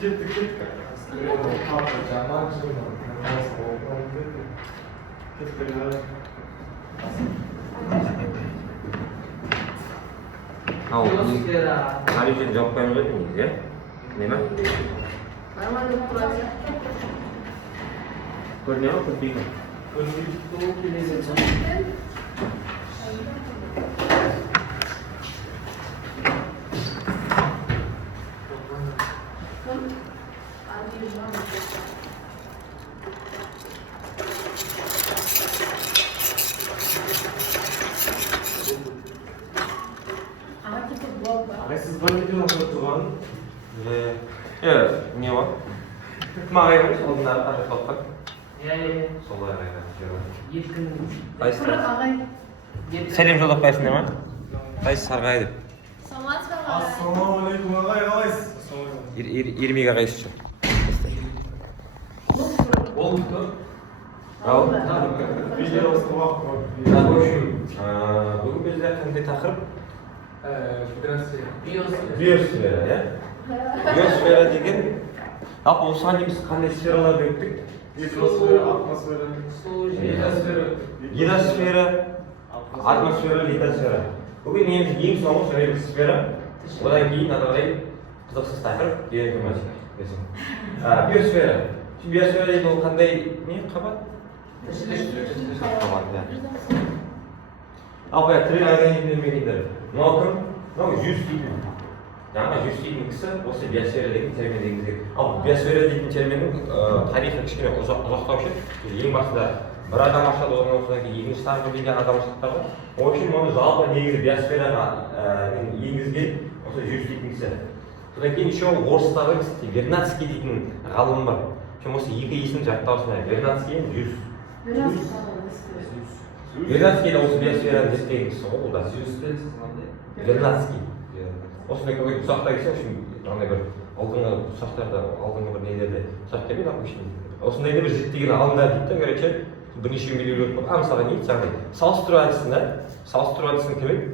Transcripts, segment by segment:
Kettik. Hari için cevap vermedin miyiz ya? Ne mi? Görünüyor mu? Değil mi? Siz bana ne diyorsun Turan? Evet, ne var? Mağaya mı? Ondan arka kalpak. Sola arka. Selim жолдап қойсын дема. Қайсы сарғайды? Assalamualaikum ağay ağays. 20-ге қайсы? Oldu. Ал. Видеосы вақыт бар. В общем, бүгін бізде қандай тақырып? Биосфера, иә? Биосфера деген жалпы осыған дейін біз қандай сфераларды өттік? Гидросфера, атмосфера, Гидросфера, атмосфера, литосфера. Бүгін ең соңғы сөйлейтін сфера. Одан кейін ары қарай қызықсыз тақырып биоинформатика. Биосфера. Биосфера деген ол қандай не қабат? Қабат, иә. Ал баяғы тірі организмдер мекендері. Мынау кім? Мынау жүз дейтін. Жаңа жүз дейтін кісі осы биосфера деген термин енгізген. Ал биосфера дейтін терминнің тарихы кішкене ұзақтау ше. Ең басында бір адам ашады, одан кейін екінші тағы білген адам ашады. В общем, оны жалпы негізі биосфераға енгізген осы жүз дейтін кісі. Содан кейін еще орыстағы Вернадский дейтін ғалым бар. Осы екі есімді жаттау үшін Вернадский мен жүз. Вернадский да осы биосфераны зерттеген кісі ғой, ол да. Вернадский. Осындай көбейіп ұсақта келсе, үшін жаңағыдай бір алдыңғы ұсақтарда, алдыңғы бір нелерде ұсақ келмейді, осындайды бір зерттеген ғалымдар дейді да, короче, бірнеше миллион болды. Мысалға не дейді жаңағыдай, салыстыру әдісін да, салыстыру әдісін кім еді?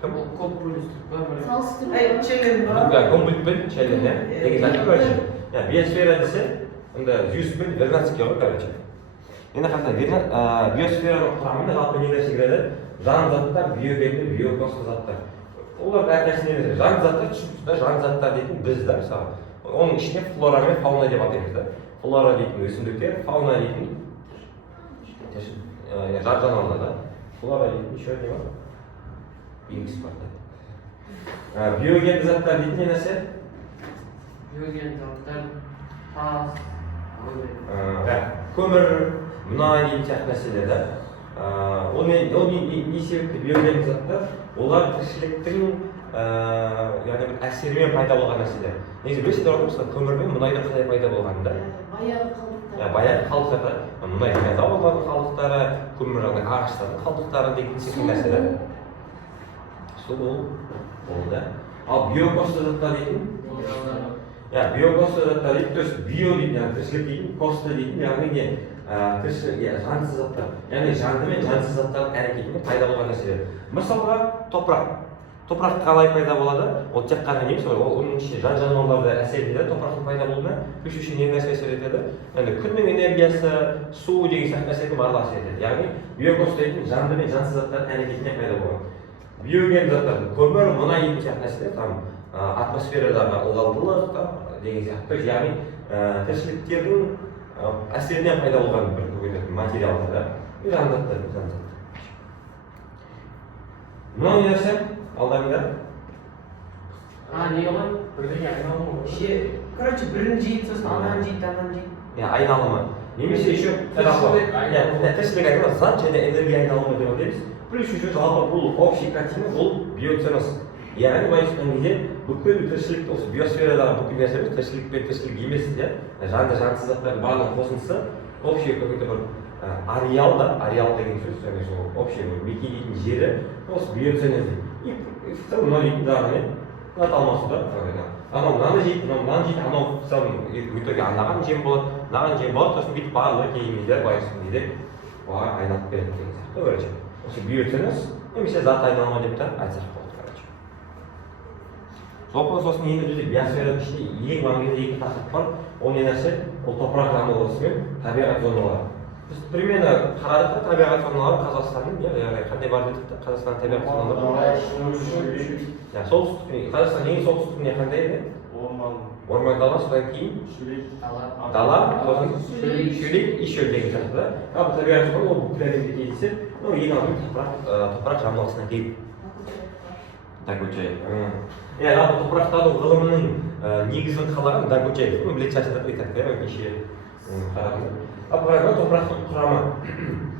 Кім? Гомбольдт пен Челлен, иә? Деген заты, короче. Биосфера десе, онда жүз пен Вернадский ғой, короче. Енді қандай, биосфераның құрамында жалпы не нәрсе кіреді? Жан заттар, биогенді, биокосты заттар. Олар әрқайсысы не жан заттар, түсінікті жан заттар дейтін біз да, мысалы. Оның ішіне флора мен фауна деп атаймыз да. Флора дейтін өсімдіктер, фауна дейтін жан жануарлар да. Флора дейтін еще не бар? Белгісі бар да. Биогенді заттар дейтін не нәрсе? Биогенді заттар, тас, көмір, мұнай дейтін сияқты нәрселер да. Ол не себепті биогенді заттар? Олар тіршіліктің әсерімен пайда болған нәрселер. Негізі білесіздер ғой, мысалы көмір мен мұнайдың қалай пайда болғаны да? Баяғы қалдықтар. Мұнай металлдардың қалдықтары, көмір ағаштардың қалдықтары деген секілді нәрселер. Сол ол да. Ал биокосты заттар дейтін? Биокосты заттар дейтін, то есть био дейтін, тіршілік дейтін, косты дейтін, яғни не? Жансыз заттар. Яғни жанды мен жансыз заттардың әрекетімен пайда болған нәрселер. Мысалға топырақ. Топырақ қалай пайда болады? Ол тек қана не мысалы, оның ішінде жан жануарларды әсер етеді, топырақтың пайда болуына үшінші не нәрсе әсер етеді? Яғни күннің энергиясы, су деген сияқты нәрселердің барлығы әсер етеді. Яғни биокос дейтін жанды мен жансыз заттардың әрекетіне пайда болған. Биоген заттар, көмір, мұнай дейтін сияқты нәрселер, там атмосферадағы ылғалдылық деген сияқты, яғни тіршіліктердің әсерінен пайда болған бір көбейтетін материалдар да, жан заттар. Мынау не нәрсе? Алдамында? Не ғой? Бірден айналымы ғой? Короче, бірін жейді, сосын анан жейді. Айналымы. Немесе еще тіршілік айналымы, зат және энергия айналымы деп ойлаймыз. Плюс еще жалпы бұл общий картина, бұл биоценоз. Яғни майысқан кезде бүкіл тіршілік, осы биосферадағы бүкіл нәрселер, тіршілік пен тіршілік емес, жанды жансыз заттардың барлық қосындысы общий какой-то бір ареал да, ареал деген сөз, және сол общий мекендейтін жері, осы биоценоз дейді. И в целом мына дейтін дағы не? Зат алмасу да. Анау мынаны жейді, мынаны жейді, анау в целом в итоге анаған жем болады, мынаған жем болады, сосын бүйтіп барлығы кейінгі байысың дейді, айналып береді деген сияқты, короче. Осы биоценоз, немесе зат айналымы деп те айтсақ болады, короче. Жалпы сосын енді бізде биосфераның ішінде ең маңызды екі тақырып бар. Ол не нәрсе? Ол топырақ жамылғысы мен табиғат зоналары. Біз примерно қарадық та табиғат зоналары Қазақстанның, яғни қандай бар дедік та Қазақстанның табиғат зоналары. Солтүстік Қазақстан ең солтүстігіне қандай еді? Орман дала, содан кейін дала, сосын шөлейт, шөл деген сияқты да. Ал табиғат зоналары ол бүкіл әлемде кездеседі. Ең алдымен топырақ жамылғысына келіп. Дагучаев. Жалпы топырақтану ғылымының негізін қалаған Дагучаев. Білетін шығарсыздар, айтады, неше қарадыңыз. Ал топырақтың құрамы.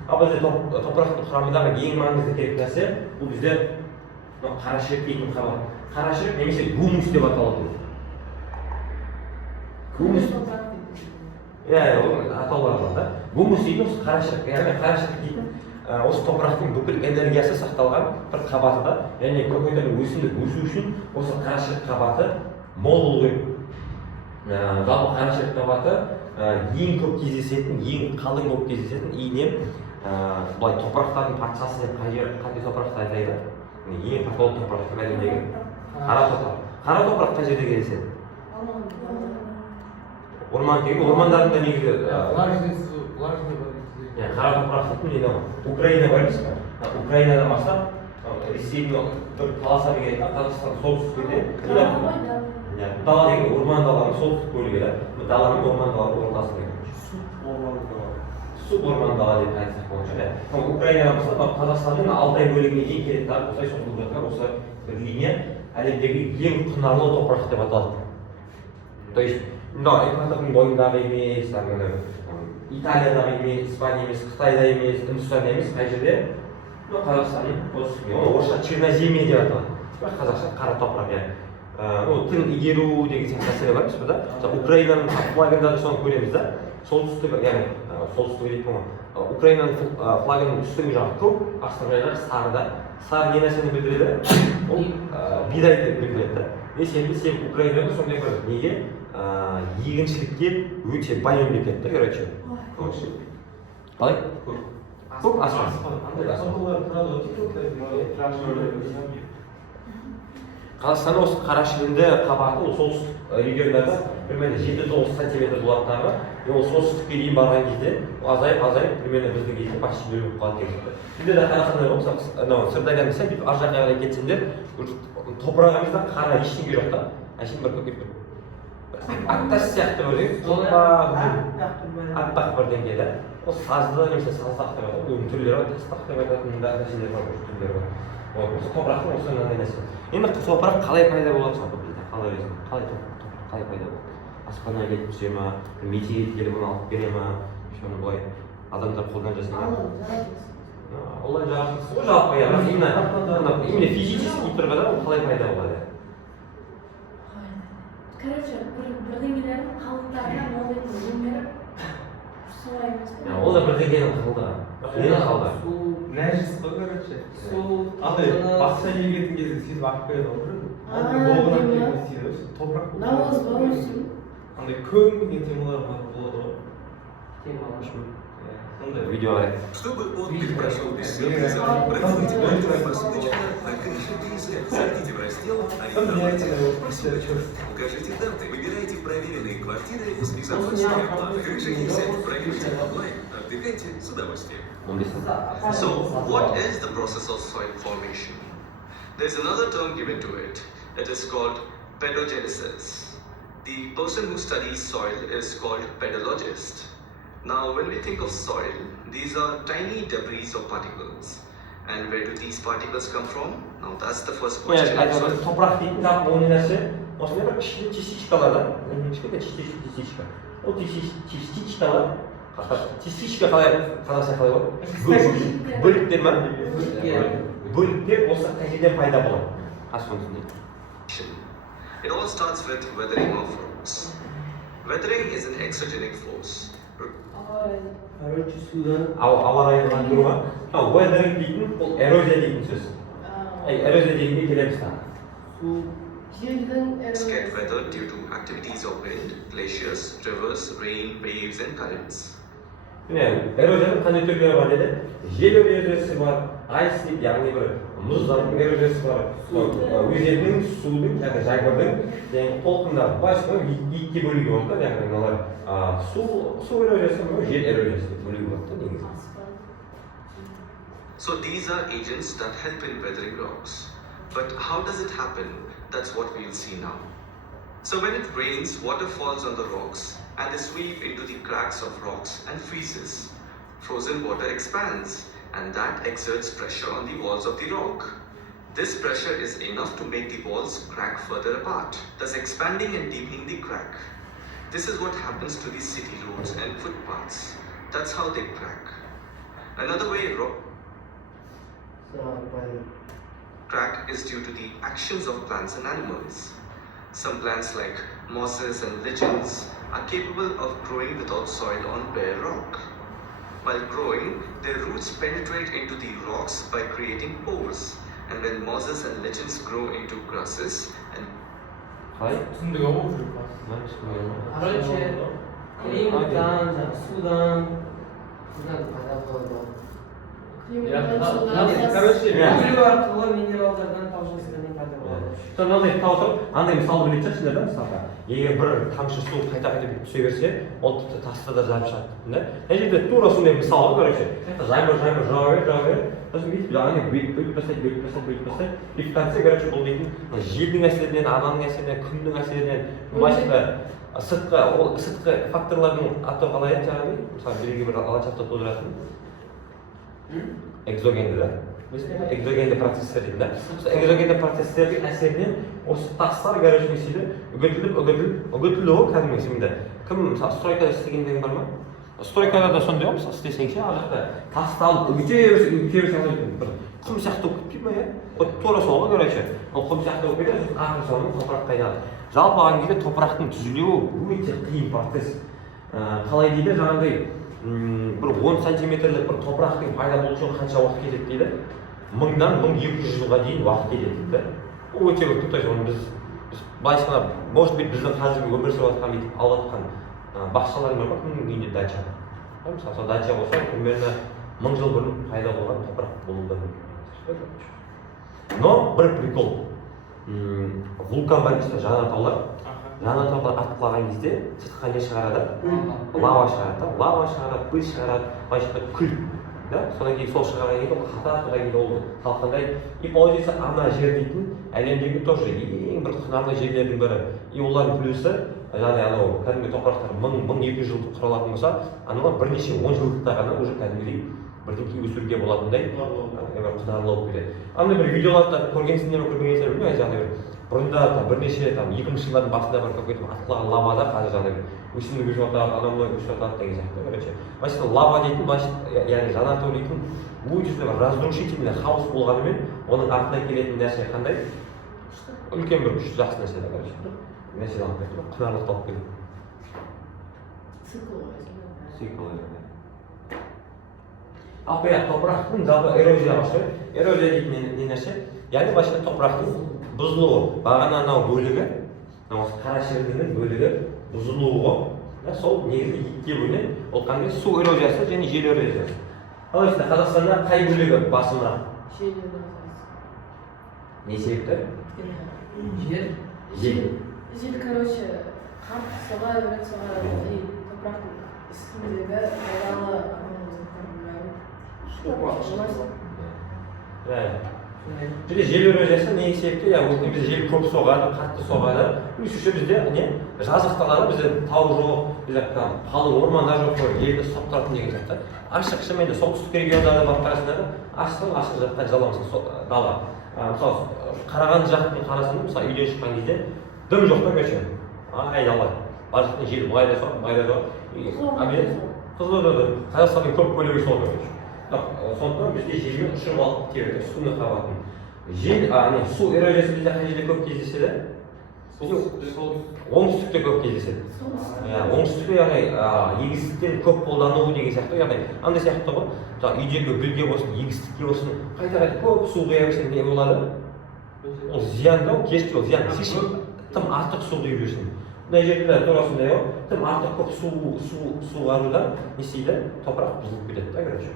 Ал бізде топырақтың құрамындағы ең маңызды керек нәрсе бұл бізде қарашірік дейтін қабат. Қарашірік немесе гумус деп аталады. Гумус. Атаулары бар да. Гумус дейтін қарашірік. Яғни қарашірік дейтін осы топырақтың бүкіл энергиясы сақталған бір қабаты да, яғни көкөніс өсімдік өсу үшін осы қарашірік қабаты мол болу керек. Жалпы қарашірік қабаты ең көп кездесетін, ең қалың болып кездесетін иінен былай топырақтардың патшасы деп қандай топырақты айтады? Ең татаулы топырақ әлемдегі қара топырақ. Қара топырақ қай жерде кездеседі? Орман деген ормандардың да негізі қара топырақ дейтін Украина бар емес пе? Украинадан бастап Ресейдің бір таласа деген Қазақстан солтүстігінде дала деген орман даланың солтүстік бөлігі да. Даланың орман даланың ортасында. Су орман дала деп айтсақ болады. Украинадан бастап Қазақстанның Алтай бөлігіне ең келетін осылай соғылып жатқан осы бір линия әлемдегі ең құнарлы топырақ деп аталады. То есть экватордың бойындағы емес, Италиядағы емес, Испания емес, Қытайда емес, Үндістанда емес, қай жерде? Қазақстанның орысша черноземье деп аталады. Қазақша қара топырақ. Тың игеру деген сияқты мәселе бар емес пе да? Украинаның флагында да соны көреміз да. Солтүстігі, яғни солтүстігі дейді болма. Украинаның флагының үстіңгі жағы көк, астыңғы жағы сары да. Сары не нәрсені білдіреді? Ол бидай деп білдіреді да. Себебі Украинаның сондай бір неге егіншілікке өте бай мемлекет та, короче. Қалай? Көк аспан. Қазақстанда осы қарашірінді қабаты солтүстік региондарда примерно 7-9 сантиметр болатындағы, ол солтүстікке дейін барған кезде азайып примерно біздің кезде почти нөл болып қалады деген. Бізде де Қазақстанда болса, Сырдарияны сәл бүйтіп ар жаққа қарай кетсеңдер, топырағымызда қара ештеңе жоқ та. Әшейін бір көкек аттас сияқты бір аппақ бірдеңе да. Ол сазды немесе саздақ деп айтады. Оның түрлері бар, тастақ деп айтатын да нәрселер бар, түрлері бар. Осы топырақтың осы мынандай нәрсе. Енді топырақ қалай пайда болады жалпы бізде? Қалай пайда болады? Аспаннан келіп түсе ма, метеорит келіп оны алып бере ма, оны былай адамдар қолдан жасаған. Олай жаратылысы ғой жалпы, именно физически тұрғыда ол қалай пайда болады? Короче, бірдеңелердің қалдықтарынан ол етін өңгеріп, солай емес пе? Ол да бірдеңенің қалдығы. Ненің қалдығы? Су нәжіс қой, короче. Су андай бақша егетін кезде сөйтіп ағып келеді ғой. Топырақ Навоз бар өсім. андай көң деген темалар болады ғой. Темалар. Видео. Чтобы отдых прошел без сюрпризов, пройдите посуточно на крыше Дизеля. Зайдите в раздел укажите даты, выбирайте проверенные квартиры с безопасными оплатой. Крыша Дизеля. Проверьте онлайн, отдыхайте с удовольствием. So, what is the process of soil formation? There is another term given to it. It is called pedogenesis. The person who studies soil is called pedologist. Now, when we think of soil, these are tiny debris or particles. And where do these particles come from? Now, that's the first question. Топырақ дейтін жалпы оның нәрсе, осындай бір кішкене частичкалар да, кішкене частичка. Ол частичкалар, частичка қалай қазақша қалай болады? Бөліктер ма? Бөліктер осы қай жерден пайда болады? It all starts with weathering of rocks. Weathering is an exogenic force. Ауа райының андыруға. Weathering дейтін, ол эрозия дейтін сөз. Эрозия дегенде келеміз та. It's get weathered due to activities of wind, glaciers, rivers, rain, waves and currents. Эрозияның қандай түрлері бар деді? Жел эрозиясы бар, ice deyip, яғни бір мұздардың эрозиясы бар. Өзеннің, судың, яғни жаңбырдың толқындары былайша екіге бөлуге болады, яғни мыналар су эрозиясы, жел эрозиясы деп бөлуге болады негізі. So these are agents that help in weathering rocks. But how does it happen? That's what we'll see now. So when it rains, water falls on the rocks and they sweep into the cracks of rocks and freezes. Frozen water expands and that exerts pressure on the walls of the rock. This pressure is enough to make the walls crack further apart, thus expanding and deepening the crack. This is what happens to the city roads and footpaths. That's how they crack. Another way crack is due to the actions of plants and animals. Some plants like mosses and lichens are capable of growing without soil on bare rock. While growing, their roots penetrate into the rocks by creating pores. And when mosses and lichens grow into grasses and короче, климаттан, судан пайда болады. Короче, өсіру арқылы минералдардан тау жыныстардан пайда болады. Мынандай андай мысал білетін шығарсыңдар да, мысалға. Егер бір тамшы су қайта түсе берсе, ол тіпті тасты да жарып шығады. Мына жерде тура сондай мысал бар, короче. Жаңбыр жауа береді. Сосын бүйтіп жаңағы бүйтіп бастайды. И в конце, короче, бұл дейтін желдің әсерінен, адамның әсерінен, күннің әсерінен, басқа сыртқы факторлардың аты қалай еді жаңағы? Мысалы, белгілі бір ландшафтты тудыратын экзогенді да. Экзогенді процестер дейді да. Экзогенді процестердің әсерінен осы тастар, короче, үгітілуі кәдімгі семді. Кім, мысалы, стройкада істегендерің бар ма? Стройкада да сондай ғой, мысалы, істесең ше, ар жақта тасты алып үгіте берсең бір құм сияқты болып кетпей ма, иә? Вот тура сол ғой, короче. Ол құм сияқты болып кетеді, ақыр соңында топыраққа айналады. Жалпы алған кезде топырақтың түзілуі өте қиын процесс. Қалай дейді, жаңағыдай бір 10 сантиметрлік бір топырақтың пайда болу үшін қанша уақыт кетеді дейді? 1000-дан 1200 жылға дейін уақыт кетеді дейді. Ол өте көп, то есть оны біз былайша, может быть, біздің қазіргі өмір сүріп жатқан бүйтіп алып жатқан бақшалар бар ма, кімнің үйінде дача. Мысалы, сол дача болса, примерно 1000 жыл бұрын пайда болған топырақ болуы да мүмкін. Но бір прикол. Вулкан бар дейсіз, жанартаулар атқылаған кезде сыртқа не шығарады? Лава шығарады, пыл шығарады, былайша күл. Содан кейін сол шығарған кезде қата, содан кейін ол салқындай. И получается, ана жер дейтін әлемдегі тоже ең бір құнарлы жерлердің бірі. И олардың плюсы, яғни анау кәдімгі топырақтар 1000-1200 жыл құралатын болса, аналар бірнеше 10 жылдықта ғана уже кәдімгідей бірдеңке өсіруге болатындай құнарлы болып кетеді. Андай бір видеоларда көргенсіңдер ме, көрмегенсіңдер білмеймін, яғни бұрында бірнеше 2000 жылдардың басында бір какой-то атқылаған лавада қазір жаңағы өсімдік өсіп жатады, адамдар өсіп жатады деген сияқты, короче. Мәселе лава дейтін, яғни жанартау дейтін өте бір разрушительный хаос болғанымен, оның артынан келетін нәрсе қандай? Үлкен бір күшті жақсы нәрсе да, короче. Нәрсе алып кетті, құнарлықты алып келеді. Цикл. Ал топырақтың жалпы эрозияға ұшырайды. Эрозия дейтін не нәрсе? Яғни басқа топырақтың бұзылуы, бағана анау бөлігі, қара шірігінің бөлігі бұзылуы ғой. Сол негізі екіге бөлінеді. Ол қандай? Су эрозиясы және жел эрозиясы. Ал осында Қазақстанда қай бөлігі басымырақ? Жел эрозиясы. Не себепті? Жел, короче, қар соға береді, топырақтың үстіндегі пайдалы Бізде жел эрозиясы не себепті? Бізде жел көп соғады, қатты соғады. Үшінші бізде жазықталады, бізде тау жоқ, бізде қалың ормандар жоқ, елді ұстап тұратын деген сияқты. Ашық шынымен солтүстік региондарда барып қарасаңдар, ашық жатқан жалаңсыз дала. Мысалы, Қарағанды жақтың қарасаңдар, мысалы үйден шыққан кезде дым жоқ та, короче. Айдала. Бар жақтың жел былай да соғады, Қызылордада Қазақстанның көп бөлігі сол, короче. Сондықтан бізде желмен ұшырып алып кетеді, үстіңгі қабатын. Жел, су эрозиясы бізде қай жерде көп кездеседі? Оңтүстікте көп кездеседі. Оңтүстікте, яғни егістіктен көп қолдануы деген сияқты, яғни андай сияқты ғой. Үйдегі гүлге болсын, егістікке болсын, қайта көп су құя берсең не болады? Ол зиян да, керісінше ол зиян. Тым артық су құйып жүрсің. Мына жерде тура сондай ғой, тым артық көп су қарудан не істейді? Топырақ бұзылып кетеді да, короче.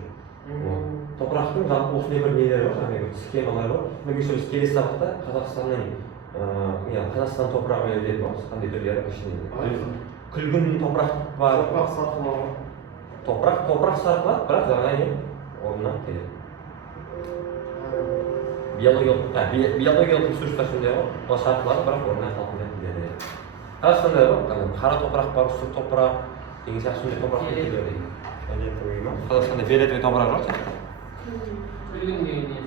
топырақтың жалпы осындай бір нелері бар, жаңағы схемалары бар. Мен келесі сабақта Қазақстан топырағы өтеді, қандай түрлері ішінде. Күлгін топырақ бар. Топырақ сарқылығы. Топырақ сарқылады, бірақ жаңа не орнынан келеді. Биологиялық ресурстар сондай ғой, ол сарқылады, бірақ орнынан қалпына келеді. Қазақстанда бар, қара топырақ бар, сұр топырақ деген сияқты сондай топырақ келеді. Қазақстанда фиолетовый топырақ жоқ сияқты. Күлгін деген не?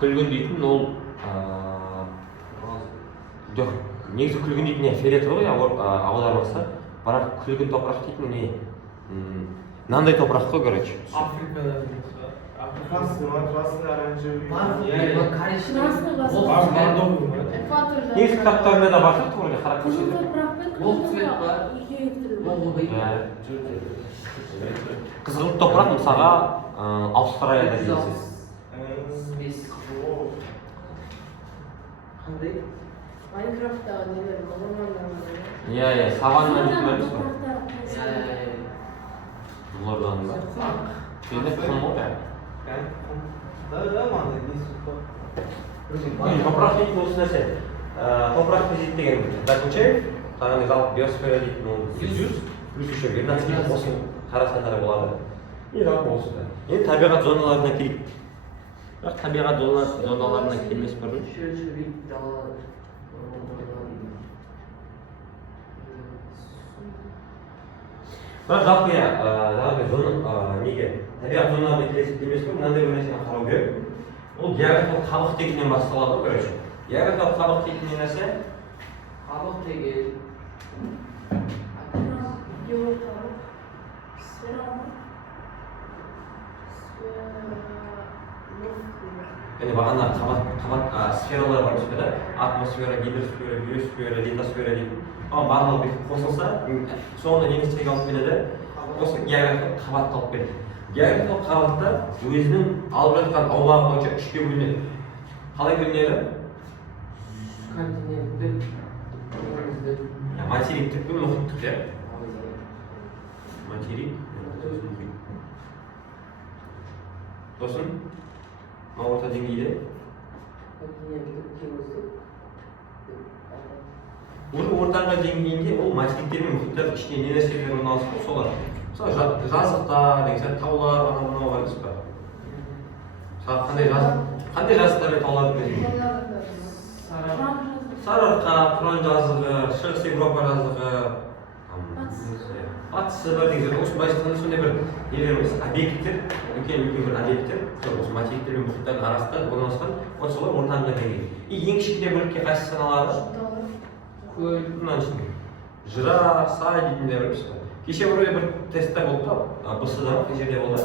Күлгін дейтін ол жоқ, негізі күлгін дейтін не фиолетовый аудармасы, бірақ күлгін топырақ дейтін не мынандай топырақ қой, короче. Африкада Красный, оранжевый. Негізі кітаптарында да бар сияқты ғой, қарап Қызыл көрсетеді. топырақпен Ол цвет бар. Қызғылт топырақ мысалға Австралияда кездеседі. Қандай? Майнкрафттағы нелер ормандар. Иә, саванна дейтін бар емес Иә, пе? Олардан ба? Енді құм ғой бәрі. Топырақ дейтін осы нәрсе. Топырақты зерттеген заключает, тағында жалпы биосфера дейтін ол 100, плюс еще 12 қосын қарасаңдар болады. И жалпы осы да. Енді табиғат зоналарына келейік. Бірақ табиғат зоналарына келмес бұрын. Бірақ жалпы неге табиғат зоналарына келмес бұрын мынандай бір нәрсені қарау керек. Ол географиялық қабық дегеннен басталады ғой, короче. Географиялық қабық деген нәрсе Қабық деген. және бағана қабат сфералар бар да, атмосфера, гидросфера, биосфера, литосфера дейді. Оған барлығы бүйтіп қосылса, соңында немістегі алып келеді, осы географиялық қабатты алып келеді. Географиялық қабатта өзінің алып жатқан аумағы бойынша үшке бөлінеді. Қалай бөлінеді? Континенттік, материктік пен мұхиттік, иә? Материк. Сосын орта деңгейде. Ортаңғы деңгейінде ол материктер мен мұхиттар ішіне не нәрселер орналасып солар. Мысалы жазықтар, деген сияқты таулар, анау бар емес па? Қандай жазықтар мен тауларды білесің? Сарыарқа, Тұран жазығы, Шығыс Европа жазығы, Батыс Сібір деген осы былайша сондай бір нелер емес, объекттер, үлкен бір объекттер, осы материктер мен мұхиттардың арасында орналасқан, вот солар ортаңғы деңгей. И ең кішкентай бөлікке қайсысы саналады? көл. Мына ішінде жыра, сай дейтіндер емес па? Кеше бір тестте болды да, БС-да қай жерде болды.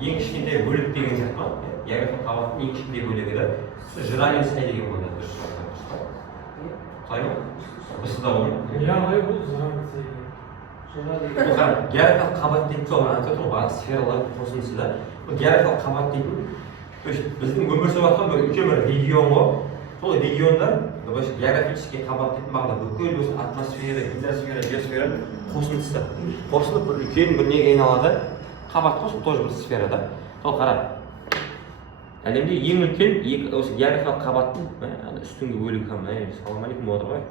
Ең кішкентай бөлік деген сияқты ма? Географиялық қабаттың ең кішкентай бөлігі да. Жыра мен сай деген болды. Қалай ма? БС-да болды ма? Яғни бұл жыра географиялық қабат дейтін сол бағана сфералар қосындысы да. Географиялық қабат дейтін, біздің өмір сүріп жатқан бір үлкен бір регион ғой. Сол региондар географический қабат дейтін бағана бүкіл осы атмосфера, гидросфера, биосфера қосындысы. Қосылып бір үлкен бір неге айналады. Қабат қой, сол тоже бір сфера да. Сол қара. Әлемде ең үлкен осы географиялық қабаттың үстіңгі бөлігі салам алейкум отыр ғой.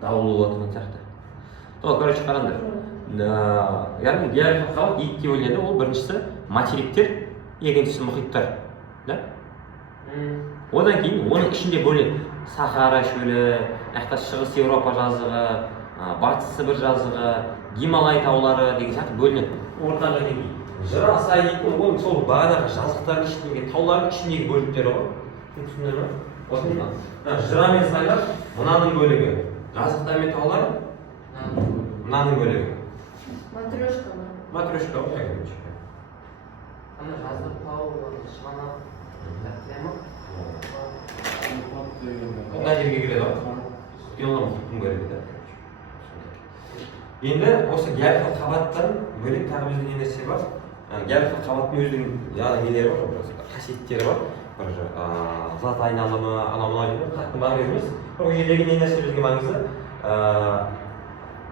Дауыл болатын сияқты. Сол, короче, қараңдар. Яғни географиялық қабат екіге бөлінеді. Ол біріншісі материктер, екіншісі мұхиттар. Да? Одан кейін оның ішінде бөлінеді. Сахара шөлі, Шығыс Европа жазығы, Батыс Сібір жазығы, Гималай таулары деген сияқты бөлінеді. Ортаңғы деңгей. Жыра, сай дейтін ол сол бағанағы жазықтардың ішіндегі таулардың ішіндегі бөліктері ғой. Түсіндіңдер ме? Осында жыра мен сайлар мынаның бөлігі. Жазықтар мен таулар мынаның бөлігі. Матрешка ма? Матрешка ғой, короче. Ана жазық тау, шығанақ, прямо. Мына жерге келеді ғой. Стеллам құм көреді да. Енді осы географиялық қабаттан бөлек тағы біздің не нәрсе бар. Географиялық қабаттың өзінің нелері бар, қасиеттері бар. Бір зат айналымы, анау-мынау дейді, қатты маңызды емес. Ол жердегі не нәрсе бізге маңызды?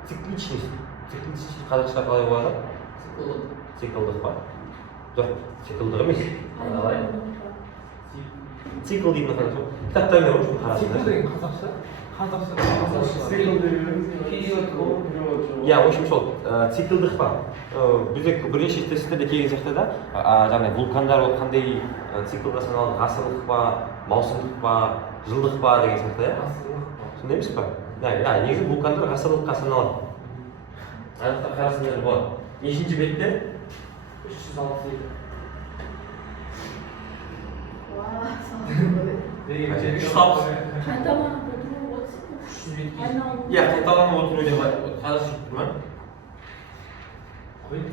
Цикличность. Цикличность қазақша қалай болады? Циклдық па? Жоқ, циклдық емес. Қалай? Цикл деген қалай сол? Кітаптарда бар ғой Цикл қарасыңдар. деген қазақша? Цикл деген период болып Иә, в общем сол циклдық па? Бізде бірнеше тесттерде келген сияқты да, жаңағы вулкандар ол қандай циклда саналады, ғасырлық па, маусымдық па, жылдық па деген сияқты, иә? Сондай емес па? Иә, негізі вулкандар ғасырлыққа саналады. Анықтап қарасыңдар болады. Нешінші бетте? 306 Қайталанып отыру отсын. Айналып. Иә, қайталанып отыру деп қазақша тұр ма?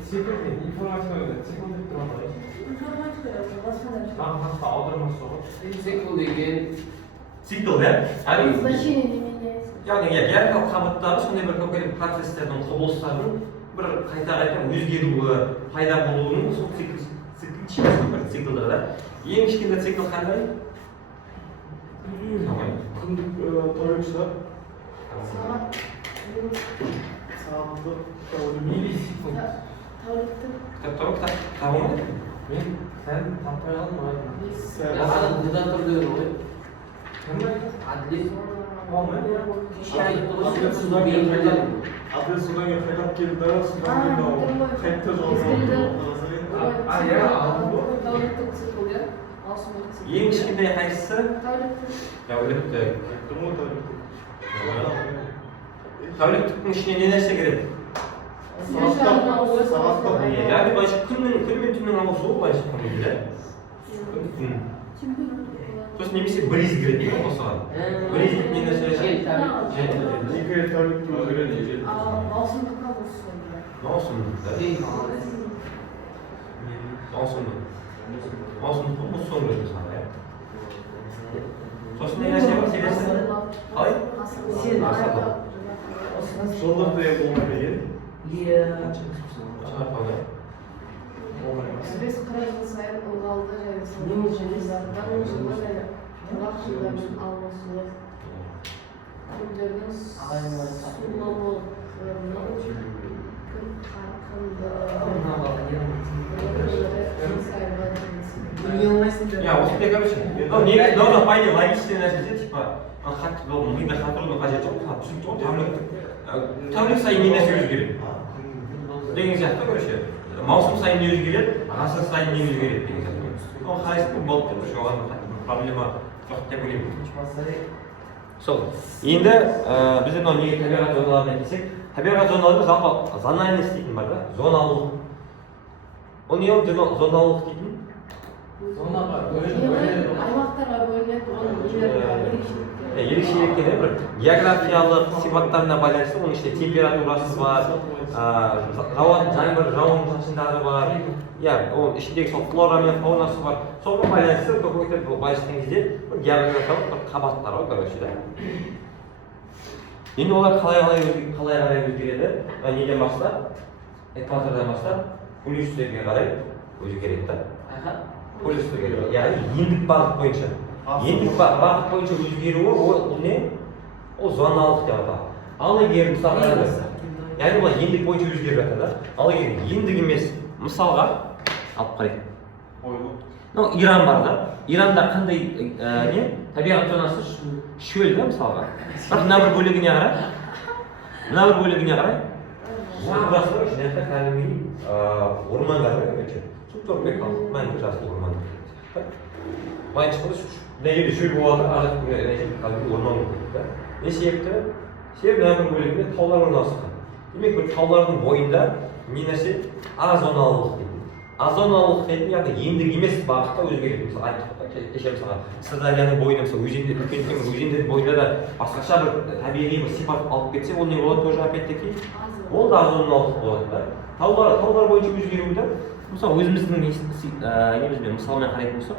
цикл деген информация цикл деп тұрады ғой. Информация басқа нәрсе. Басқа аудармасы ғой. цикл деген Цикл, иә? Яғни Значение не меняется. яғни географиялық қабаттағы сондай бір конкретті процестердің, құбылыстардың бір қайта өзгеруі, пайда болуының сол бір циклдығы да. Ең кішкентай цикл қандай? Күндік тәулік шығар. Сағат. Сағаттық миллисекунд. Тәуліктің. Кітап таба ма? Мен сәл таппай қалдым Яғни бұдан тұр деген ғой. Кімді? Әділет. Адрес содан кейін қайтап келді, содан кейін қайтты Тәуліктік цикл, иә? Маусымдық цикл. Ең кішкентай қайсысы? Тәуліктік. Тәуліктіктің ішіне не нәрсе кіреді? Яғни былайша күн мен түннің ауысуы былайша қандай, иә? Сосын немесе бриз кіреді, осыған. Бриз не нәрсе? Екі тәуліктің кіреді. Маусымдыққа болсын. Маусымдық, да? Маусымдық бұл соңғы мысалы, иә? Сосын не нәрсе бар, келесі? Қалай? Жылдық деген болмайды, иә? Біз 40 жыл сайын ылғалды және сондай жылдардан жылға және құрғақ жылдармен алмасуы күндердің сулануы күн қарқынды Я осындай, короче, негізі мынау пайда логичный нәрсе, типа, хат мида қатырудың қажеті жоқ, түсінікті ғой, тәулік сайын не нәрсе өзгереді деген сияқты, короче, маусым сайын не өзгереді, ғасыр сайын не өзгереді деген сияқты. Ол қалайсың болып тұр, оған проблема жоқ деп ойлаймын. Сол. Енді біз мынау неге табиғат зоналарына келсек, табиғат зоналарында жалпы зональность дейтін бар да, зоналылық. Ол не ол зоналылық дейтін? аймақтарға бөлінеді, оның ерекшеліктері бір географиялық сипаттарына байланысты, оның ішінде температурасы бар, жауын-шашындары бар, оның ішіндегі сол флора мен фаунасы бар. Соған байланысты көкөйтер байланысқан кезде географиялық бір қабаттар ғой, короче, да. Енді олар қалай қарай өзгереді? Неден бастап, экватордан бастап, полюстерге қарай өзгереді да. Полюстерге, яғни ендік бағыт бойынша. Ендік бағыт бойынша өзгеруі ол не? Ол зоналық деп аталады. Ал егер мысалға яғни олар ендік бойынша өзгеріп жатыр да. Ал егер ендік емес, мысалға алып қарайық. Иран бар да. Иранда қандай не? Табиғат зонасы шөл да мысалға. Бірақ мына бір бөлігіне қарай. Мына бір бөлігіне қарай. Burası var işte, orman var öyle. Çok zor bir kaldı. Ben de biraz orman. Aynı şekilde ne gibi şöyle bu arada artık ne gibi kaldı orman oldu. Ne sebepti? Sebep ne yapın bölümünde tavlar ornansın. Demek ki tavların boyunda minesi azonalılık dedi. Azonalılık dedi yani yendik емес бағытта өзгереді. Мысалы айтып мысалы Сырдарияның бойында мысалы өзенде үлкен өзендердің бойында да басқаша бір табиғи бір сипат алып кетсе, ол не болады тоже опять-таки? Ол да азоналылық болады да. Таулар бойынша өзгеруі да. Мысалы өзіміздің немізбен мысалмен қарайтын болсақ,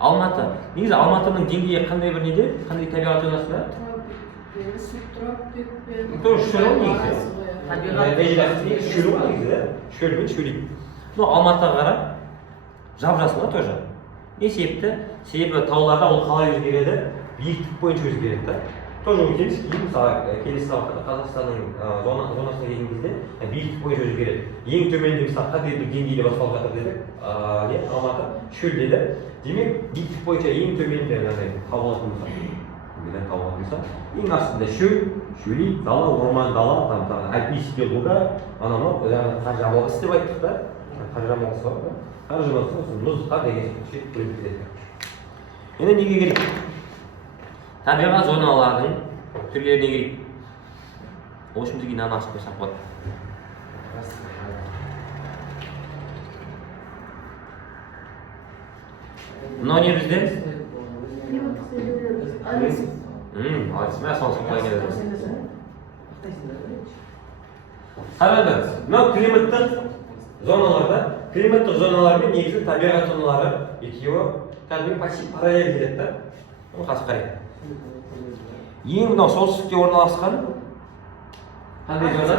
Алматы. Негізі Алматының деңгейі қандай бір неде? Қандай табиғат зонасында? Тоже шөл негізі. Шөл мен шөлейді. Алматыға қара, жап-жасыл да тоже. Не себепті? Себебі тауларда ол қалай өзгереді? Биіктік бойынша өзгереді да. тоже өтеміз. Кейін мысалы келесі уақытта Қазақстанның зонасына келген кезде биіктік бойынша өзгереді. Ең төменде мысалы қандай бір деңгейде басталып жатыр дедік. Алматы шөл деді. Демек биіктік бойынша ең төменде мынандай табылатын болса, ең астында шөлейт, дала, орман, дала, там альпийский луга, анау Қаржамалыс деп айттық та. Қаржамалыс бар да. Қаржамалыс мұздыққа деген сөйтіп бөліп кетеді. Енді неге керек? Табиғат зоналардың түрлеріне керек. Ол үшін бізге мынаны ашып қойсақ болады. Мынау не бізде? Мен соны қалай келеді. Қараңыз, мынау климаттық зоналар мен негізі табиғат зоналары екеуі кәдімгі почти параллель келеді да. Оны қазір қарайық. Ең мынау солтүстікте орналасқан қандай зона?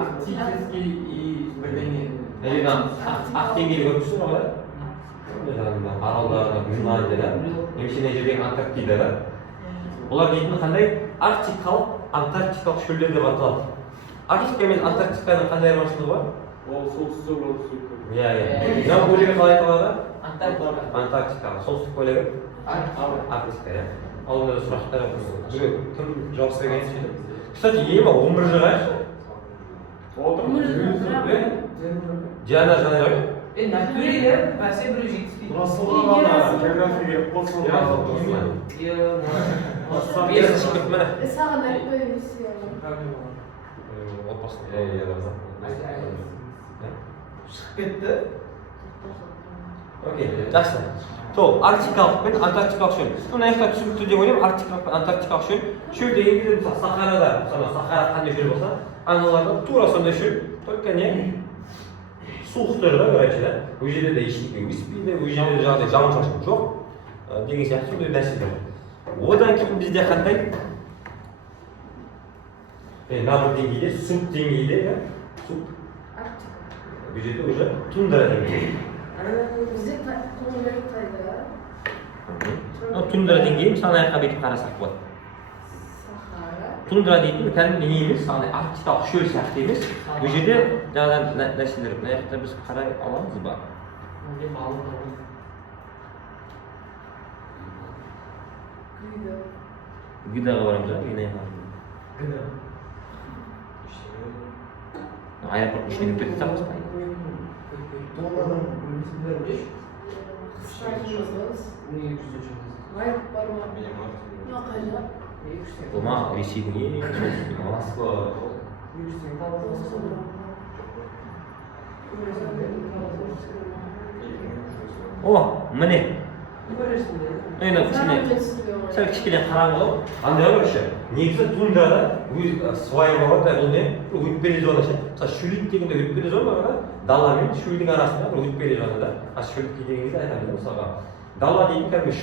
Арктический и бірдеңе. Ақ деңгейлі көріп тұрсың ғой? Аралдары, Гренландия, немесе мына жердегі Антарктида да. Олар дейтін қандай? Арктикалық, антарктикалық шөлдер деп аталады. Арктика мен Антарктиканың қандай айырмашылығы бар? Ол солтүстік оңтүстік. Иә. Мына бөлігі қалай аталады? Антарктика. Солтүстік бөлігі? Арктика. Иә. Ал онда сұрақтар кім жауап берген сөйледі? Кстати, ең 11 жылға Диана Жанаров. Натурелер, бәсе бір жетіспейді. Саған айтпай берсе. Отбасында. Шығып кетті. Окей, жақсы. Сол, арктикалық пен антарктикалық шөл. Мына жақта түсінікті деп ойлаймын, арктикалық пен антарктикалық шөл. Шөл деген кезде мысалы Сахарада, Сахара қандай шөл болса, аналарда тура сондай шөл, только не суық түрі да, короче, да. Ол жерде де ештеңе өспейді, ол жерде де жаңағыдай жауын-шашын жоқ деген сияқты сондай нәрселер. Одан кейін бізде қандай? Мына бір деңгейде, субдеңгейде, суб. Бұл жерде уже тундра деңгейі. Бізде төңірек қайда? Тундра деңгейі, мысалы аяққа бетіп қарасақ болады. Сахара. Тундра дейтін кәдімгі не емес, арктикалық шөл сияқты емес. Бұл жерде жаңағыдан нәрселер, мына жақта біз қарай аламыз ба? Гидаға барамыз ба? Аэропорттың ішіне кіріп кетіп жатырмыз ба? Ома Ресейдің ең солтүстігі Москва. О, міне. Енді сәл кішкене қараңғы. Андай бар еще. Негізі тундрада свайы бар да, бұл не? Өтпелі зона ше. Мысалы шөлейт дегенде өтпелі зона бар да, дала мен шөлдің арасында бір өтпелі зона да. Шөлейт деген кезде айтамыз мысалға. Дала дейтін кәдімгі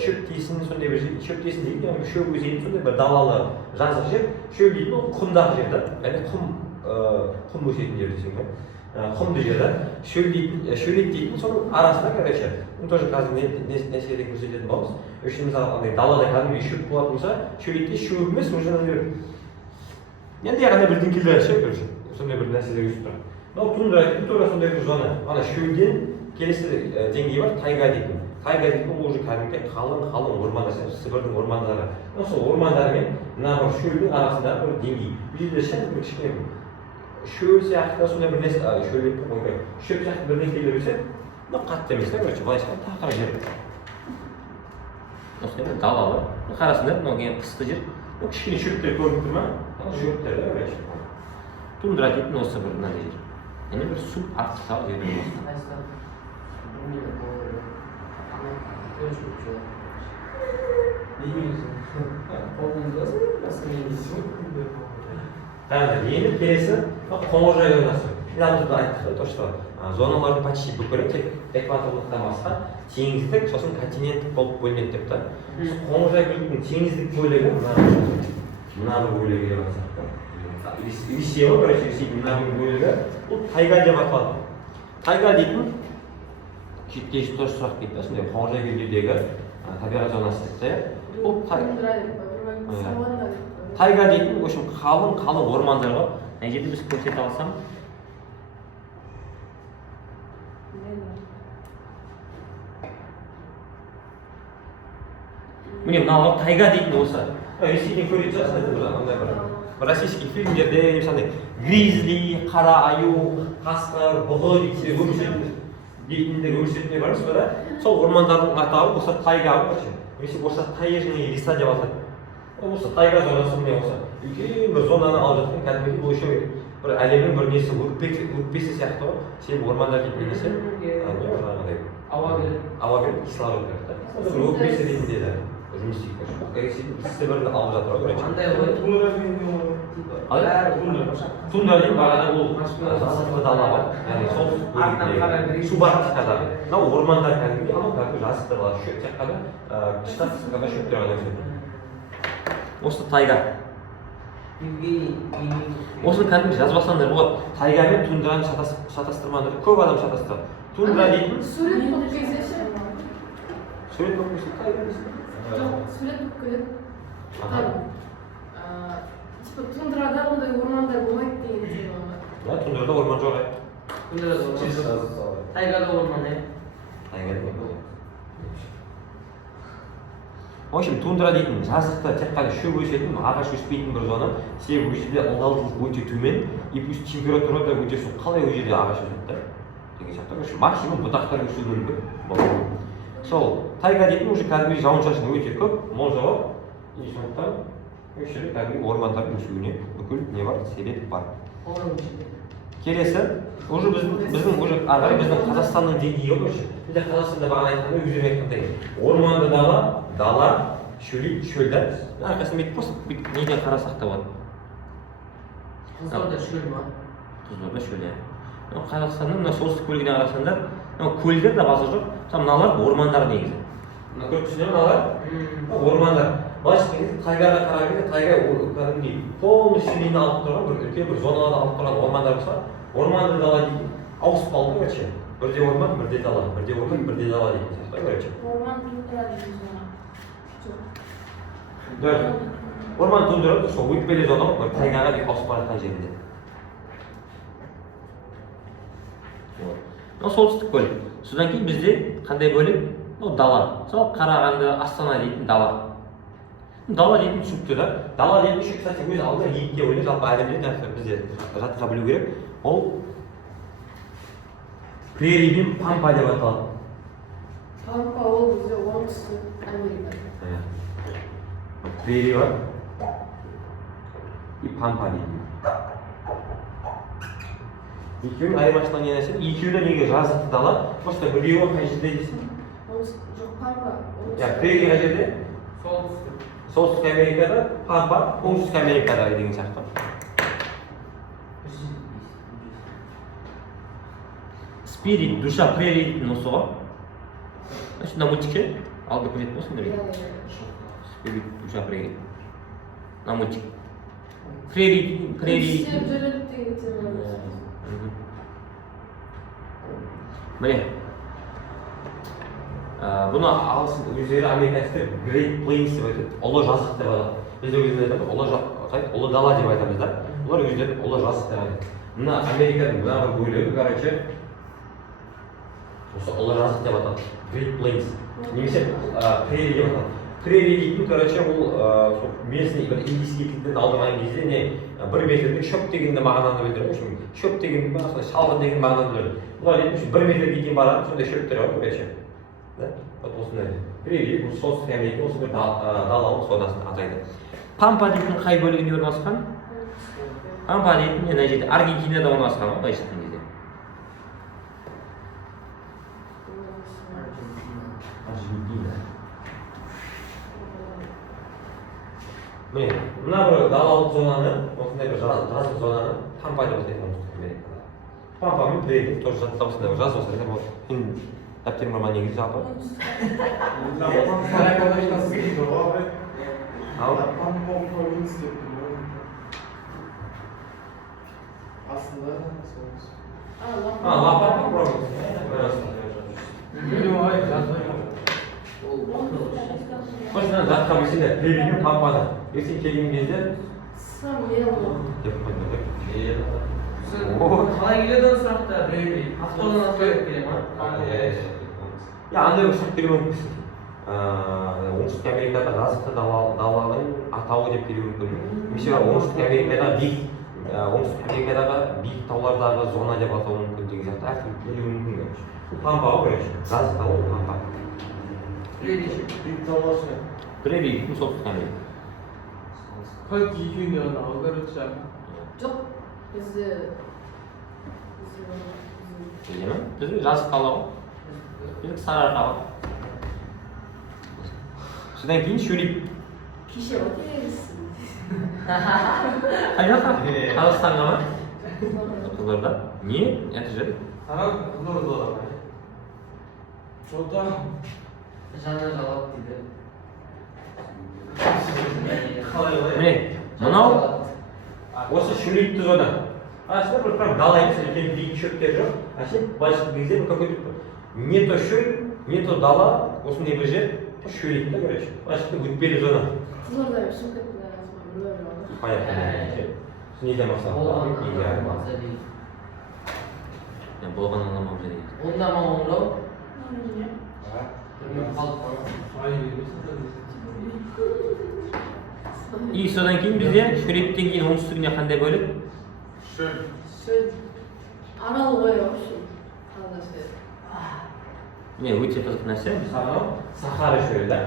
шөп тесін сондай бір жер, шөп тесін дейтін кәдімгі шөп өсетін сондай бір далалы жазық жер. Шөл дейтін ол құмдағы жер да. Яғни құм өсетін жер десең ба. Құмды жер да. Шөлейт дейтін соның арасында, короче. Оны тоже қазір нәрселерде көрсететін боламыз. Үшін мысалы далада кәдімгі шөп болатын болса, шөлейтте шөп емес, уже енді яғни бір деңгейлер ше, короче. Сондай бір нәрселер өсіп тұрады. Мынау тундра дейтін тура сондай бір зона. Ана шөлден келесі деңгей бар, тайга дейтін. Тайга дейтін ол уже кәдімгі қалың ормандар, Сібірдің ормандары. Сол ормандар мен мына бір шөлдің арасындағы бір деңгей. Бұл жерде ше бір кішкене шөл сияқты сондай бір нәрсе, шөл деп қоймай, шөп сияқты бір нәрселер өседі. Мына қатты емес та, короче, былайша тақыр жер. Осындай бір далалы. Қарасында мынау кейін қысты жер. Кішкене шөптер көрініп тұр ма? Шөптер да, короче. Тундра дейтін осы бір мынандай жер. Яғни бір субарктикалық жер болмаса. Енді келесі қоңыржай зонасы. Жаңағыда айттық қой, то что зоналардың почти бүкілі тек экваторлықтан басқа теңіздік, сосын континенттік болып бөлінеді деп та. Қоңыржай бөлігінің теңіздік бөлігі мына бір бөлігі деп айтсақ та. Ресей ғой, короче, Ресейдің мына бір бөлігі бұл тайга деп аталады. Тайга дейтін кеші тоже сұрақ кетті, осындай қоңыржай көлдердегі табиғат зонасы депті. Ол тай- тундра деп коебу, саванна деп коебу. Тайга дейтін, в общем, қалың ормандар ғой. Мына жерде біз көрсете алсам. Міне мынау тайга дейтін осы. Ресейден көретін шығарсыз, андай бір российский фильмдерде мысалы гризли, қара аю, қасқыр, бұғы дейтіндер өмір сүретіндер бар емес пе да? Сол ормандардың атауы осы тайга ғой. Немесе осы таежный леса деп аталады. Осы тайга зонасы міне осы. Үлкен бір зонаны алып жатқан кәдімгідей бұл еще бір әлемнің бір несі өкпесі сияқты ғой. Себебі ормандар дейтін несі жаңағыдай Ауа келеді. ауа келіп кислород береді. Сол өкпесі ретінде де жұмыс істейді. Ресейдің сібірді алып жатыр ғой. Андай ғой. Тундра дейін бағана ол жазықты дала бар. Яғни солтүстік бөлігіндегі субарктикада. Мынау ормандар кәдімгідей, анау кәдімгі жазықты дала. Тек қана штатикада шөптер ғана өседі. Осы тайга. Осыны кәдімгі жазбасаңдар болады. Тайга мен тундраны шатастырмаңдар. Көп адам шатастырады. Тундра дейтін Сурет болып келсеші. сурет болып келсе тайга дейсің. Жоқ, сурет болып келеді. Аха. Типа тундрада ондай ормандар болмайды деген сөз бар. Тундрада орман жоқ. Тундрада орман. Тайгада орман, Тайга деп. В общем, тундра дейтін жазықта тек қана шөп өсетін, ағаш өспейтін бір зона. Себебі ол жерде ылғалдылық өте төмен, и плюс температура да өте суық. Қалай ол жерде ағаш өседі да? Деген сияқты. Максимум бұтақтар өсуі мүмкін. Сол тайга дейтін уже кәдімгі жауын-шашын өте көп, мол жауап. И сондықтан осы жерде кәдімгі ормандардың өсуіне бүкіл не бар, себеп бар. Келесі, уже біздің уже ағай біздің Қазақстанның деңгейі ғой. Бізде Қазақстанда бағана айтқандай, өздері айтқандай, орманды дала, шөлді. Әрқайсысын бүйтіп просто неден қарасақ та болады. Қызылорда шөл ма? Қызылорда шөл, иә. Қазақстанның мына солтүстік бөлігіне қарасаңдар, көлдер де базар жоқ. Мысалы мыналар ормандар негізі. Мына көріп тұрсыңдар мыналар ормандар. Былайша айтқанда тайгаға қарағанда тайга кәдімгідей полностью нені алып тұрған бір үлкен бір зоналарды алып тұрған ормандар болса, орманды дала дейді. Ауысып қалды короче. Бірде орман, бірде дала, бірде орман, бірде дала деген сияқты короче. Орман тундра деген зона. Да. Орман тундра сол өтпелі зона ғой, тайгаға деп ауысып бара жатқан жерінде. Солтүстік бөлік. Содан кейін бізде қандай бөлік? Дала. Мысалы Қарағанды, Астана дейтін дала. Дала дейтін түсінікті да. Дала дейтін еще, кстати, өз алдына екіге бөлінеді. Жалпы әлемде бізде жатқа білу керек. Ол прерий мен пампа деп аталады. Пампа ол бізде оңтүстік Америка. Прерий бар. И пампа дейтін. Екеуінің айырмашылығы не нәрсе? Екеуі де неге жазықты дала. Просто біреуі қай жерде дейсің? Жоқ, пампа. Прерий қай жерде? Солтүстік Америкада, пампа, оңтүстік Америкада деген сияқты. Спирит, душа, прерий дейтін осы ғой. Сонда мультикте алды көретін болсын деп. Спирит, душа, прерий. На мультик. Прерий. Істеп жүреді деген тема. Міне. Бұны ағылшын өздері американецтер Great Plains деп айтады. Ұлы жазық деп атады. Біз де өздері айтамыз, ұлы дала деп айтамыз да. Олар өздері ұлы жазық деп айтады. Мына Американың мына бір бөлігі, короче, осы ұлы жазық деп атады. Great Plains. Немесе прерий деп атады. Прерий дейтін, короче, бұл местный бір индийский тілден аударған кезде не бір метрлік шөп дегенді мағынаны білдіреді. Шөп деген шалғын деген мағынаны білдіреді. Бұлар дейтін бір метрге дейін барады, сондай шөптер бар короче. Вот осындай. Прерий, бұл солтүстік Америка, осы бір далалық зонасын атайды. Пампа дейтін қай бөлігінде орналасқан? Пампа дейтін мына жерде Аргентинада орналасқан ғой, былайша айтқан кезде. Аргентина. Міне, мына бір далалық зонаны, осындай бір жазық зонаны Пампа деп атайды оңтүстік Америкада. Пампа мен прерий тоже жатта осындай жазық осындай болады. Дәптерің бар ма негізі жалпы? Лапа провинция. Ошондон затка билсеңер, Пребидің пампаны. Ертең келген кезде Самел. деп қойды. қалай келеді ол сұрақта біреу автодан атып келе ма? Я андай бір сұрақ беруі мүмкінсің. Оңтүстік Америкада жазықты даланың атауы деп беруі мүмкін. Немесе оңтүстік Америкадағы биік таулардағы зона деп атауы мүмкін деген сияқты әртүрлі беруі мүмкін. Пампа ғой, короче. Жазық тау ол пампа. Преби, солтүстік Америка. Қай күйген ал, короче. Жоқ, бізде Білемін? Бізде жазық қала ғой. Бізде Сарыарқа ғой. Содан кейін шөлейт. кеше өтемезсің. Қай жаққа? Қазақстанға ма? Қызылорда? Не? Это же? Саған Қызылорда. Жода. Жаңа жалап дейді. Міне, мынау осы шөлейтті зона. Астында бір прям дала емес, үлкен биік шөптер жоқ. Әшейін былайша кезде бір какой-то не то шөл, не то дала, осындай бір жер шөлейт та, короче. Былайша өтпелі зона. Қызылорда мен Шымкенттің арасында біреу бар. Понятно. Неден басталды? Болған аламау жер дейді. Онда ма оңырау? И содан кейін бізде шөлейттен кейін оңтүстігіне қандай бөлік? Шөл. Арал ғой вообще. Қалдасы. Міне өте қызық нәрсе. Мысалы Сахара шөлі да.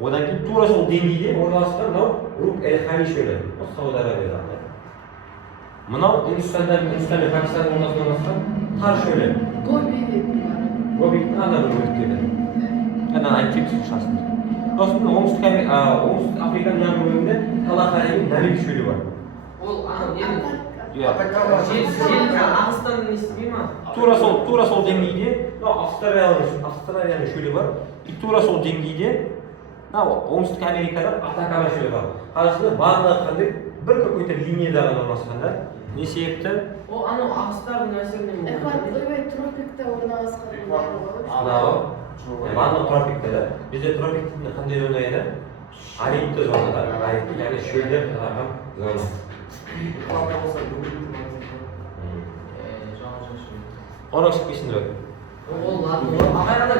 Одан кейін тура сол деңгейде орналасқан мынау Рук-эль-Хали шөлі. Осы Сауд Арабияда. Мынау Үндістан мен Пакистанның орналасқан Тар шөлі. Гоби деп бар. Гобидің ана бір бөліктері. Ана айтып шашын. Осында оңтүстік Африканың мына бөлігінде Калахари мен Намиб шөлі бар. Ол ана нені? Иә. Жел Ағыстанның естімей ма? Тура сол деңгейде Австралияның шөлі бар. И тура сол деңгейде оңтүстік Америкада Атакама шөлі бар. Қазақстанда барлығы қандай бір какой-то линияда орналасқанда. Не себепті? Ол анау ағыстардың әсерінен ме? Тропикте орналасқан. Анау барлығы тропикте да. Бізде тропиктің қандай зона еді? Аридті зонада. Аридті яғни шөлдер тараған зона. Оның шықпейсіңдер. Ол ладно. Ағайрада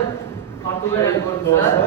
Португалияны көрдіңіз ба?